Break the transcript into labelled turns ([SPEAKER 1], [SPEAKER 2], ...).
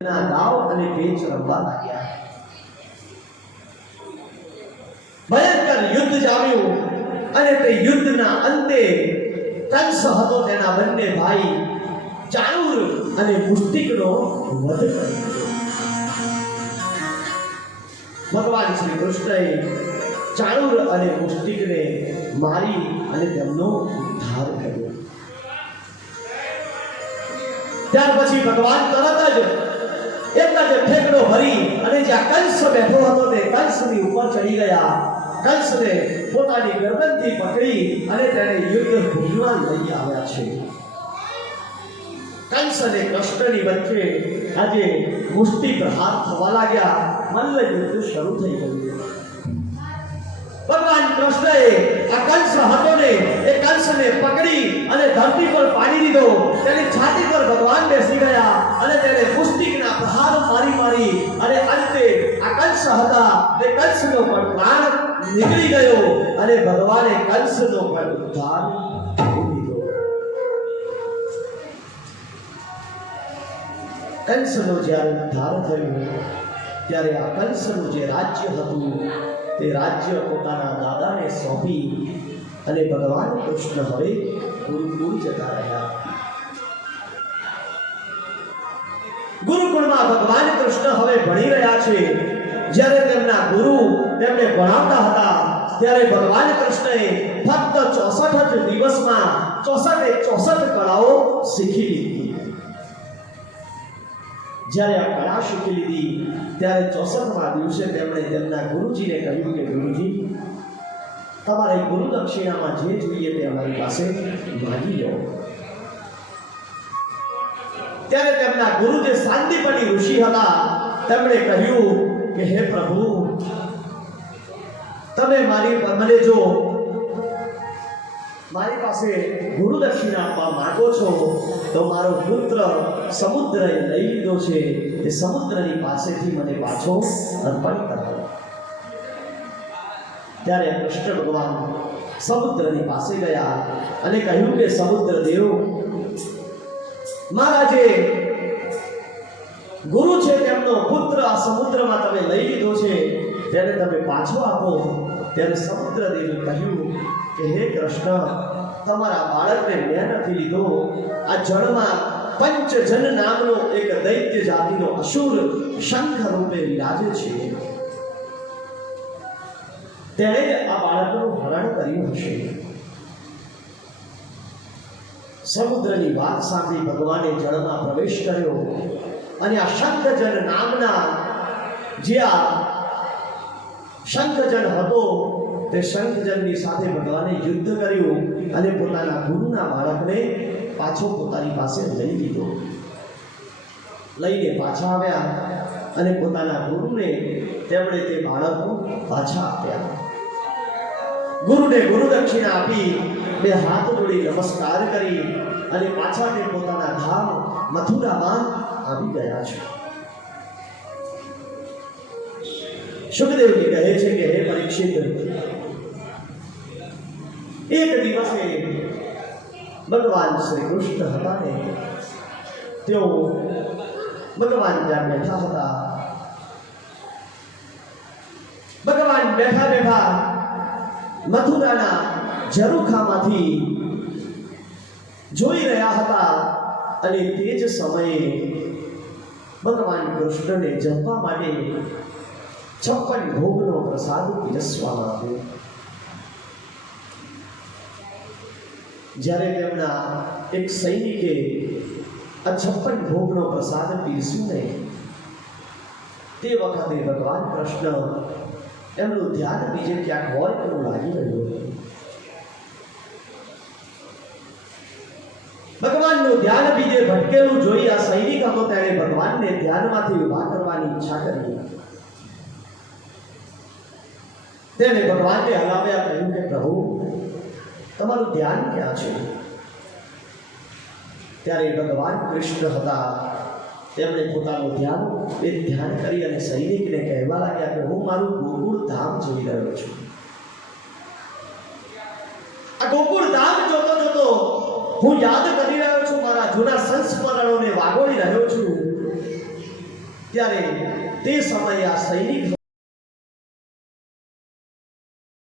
[SPEAKER 1] ના દાવ અને પેચ રમવા લાગ્યા. ભયંકર યુદ્ધ જામ્યું અને તે યુદ્ધના અંતે કંસ હતો તેના બંને ભાઈ ચારુર અને મુષ્ટિકનો વધ કર્યો ભગવાન શ્રી કૃષ્ણએ ચારુર અને મુષ્ટિકને મારી અને તેમનો ઉદ્ધાર કર્યો. ત્યાર પછી ભગવાન તરત જ એટલા જે ફેંકડો ભરી અને જ્યાં કંસ બેઠો હતો તે કંસની ઉપર ચડી ગયા. કંસને પોતાની ગરદનથી પકડી અને તેને યુદ્ધ ભૂમિમાં લઈ આવ્યા છે. કંસ અને કૃષ્ણની વચ્ચે આજે મુષ્ટિ પ્રહાર થવા લાગ્યા. મલ્લ યુદ્ધ શરૂ થઈ ગયું. ભગવાન કૃષ્ણએ આ કંસ હતો ને, એ કંસને પકડી અને ધરતી પર પાડી દીધો. તેની છાતી હતા. તે કંસનો પણ પ્રાણ નીકળી ગયો અને ભગવાને કંસનો પણ ઉદ્ધાર કંસનો જ્યારે ઉદ્ધાર થયો, ત્યારે આ કંસનું જે રાજ્ય હતું, તે રાજ્ય પોતાના દાદાને સોંપી અને ભગવાન કૃષ્ણ હવે ગુરુકુળ જતા રહ્યા. ગુરુકુળમાં ભગવાન કૃષ્ણ હવે ભણી રહ્યા છે. જ્યારે તેમના ગુરુ તેમને ભણાવતા હતા, ત્યારે ભગવાન કૃષ્ણએ ફક્ત ચોસઠ જ દિવસમાં ચોસઠ એ ચોસઠ કળાઓ શીખી લીધી. જ્યારે આ કળા શીખી લીધી, ત્યારે ચોસઠમા દિવસે તેમણે તેમના ગુરુજીને કહ્યું કે, ગુરુજી, તમારે ગુરુ દક્ષિણામાં જે જોઈએ તે અમારી પાસે માગી લો. ત્યારે તેમના ગુરુ જે શાંતિપણી ઋષિ હતા, તેમણે કહ્યું કે, હે પ્રભુ, તમે મારી મને જો, મારી પાસે ગુરુ દક્ષિણા આપવા માંગો છો, તો મારો પુત્ર સમુદ્રએ લઈ લીધો છે. એ સમુદ્રની પાસેથી મને પાછો અર્પણ કરો. ત્યારે કૃષ્ણ ભગવાન સમુદ્રની પાસે ગયા અને કહ્યું કે સમુદ્ર દેવ મારા જે ગુરુ છે તેમનો પુત્ર. આ સમુદ્રમાં તમે લઈ લીધો છે. તેને તમે પાછો આપો, ત્યારે સમુદ્ર દેવે કહ્યું કે, હે કૃષ્ણ, તમારા બાળકને મેં નથી લીધો. આ જળમાં પંચજન નામનો એક દૈત્ય જાતિનો અસુર શંખ રૂપે વિરાજે છે. તેણે આ બાળકનું હરણ કર્યું હશે. સમુદ્રની વાત સાંભળી ભગવાને જળમાં પ્રવેશ કર્યો. અને આ શંખજન નામના જે આ શંખજન હતો, તે શંખજનની સાથે ભગવાને યુદ્ધ કર્યું અને પોતાના ગુરુના બાળકને પાછો પોતાની પાસે લઈ લીધો. લઈને પાછા આવ્યા અને પોતાના ગુરુને તેમણે તે બાળકો પાછા આપ્યા. ગુરુને ગુરુદક્ષિણા આપી, બે હાથ જોડી નમસ્કાર કરી અને પાછા તે પોતાના ધામ મથુરામાં આવી ગયા છે. સુખદેવજી કહે છે કે હે પરીક્ષિત, એક દિવસે ભગવાન શ્રી કૃષ્ણ હતા ને, તેઓ ભગવાન ત્યાં બેઠા હતા. ભગવાન બેઠા બેઠા મથુરાના ઝરૂખામાંથી જોઈ રહ્યા હતા અને તે જ સમયે ભગવાન કૃષ્ણને જમવા માટે છપ્પન ભોગનો પ્રસાદ પીરસવામાં આવ્યો જ્યારે તેમના એક સૈનિકે આ છપ્પન ભોગનો પ્રસાદ પીરસ્યું ને, તે વખતે ભગવાન કૃષ્ણ એમનું ધ્યાન બીજે ક્યાંક હોય એવું લાગી રહ્યું હતું ભગવાનનું ધ્યાન બીજે ભટકેલું જોઈ આ સૈનિક હતો તેણે ભગવાનને ધ્યાનમાંથી ઊભા કરવાની ઈચ્છા કરી. તેને ભગવાનને હલાવ્યા કહ્યું કે, પ્રભુ, તમારું ધ્યાન ક્યાં છે? ત્યારે ભગવાન કૃષ્ણ હતા. તેમણે પોતાનું ધ્યાન, એ ધ્યાન કરી અને સૈનિકને કહેવા લાગ્યા કે, હું મારું ગોકુળ ધામ જોઈ રહ્યો છું. આ ગોકુળ ધામ જોતો જોતો હું યાદ કરી રહ્યો છું મારા જૂના સંસ્મરણોને વાગોળી રહ્યો છું. ત્યારે તે સમયે આ સૈન્ય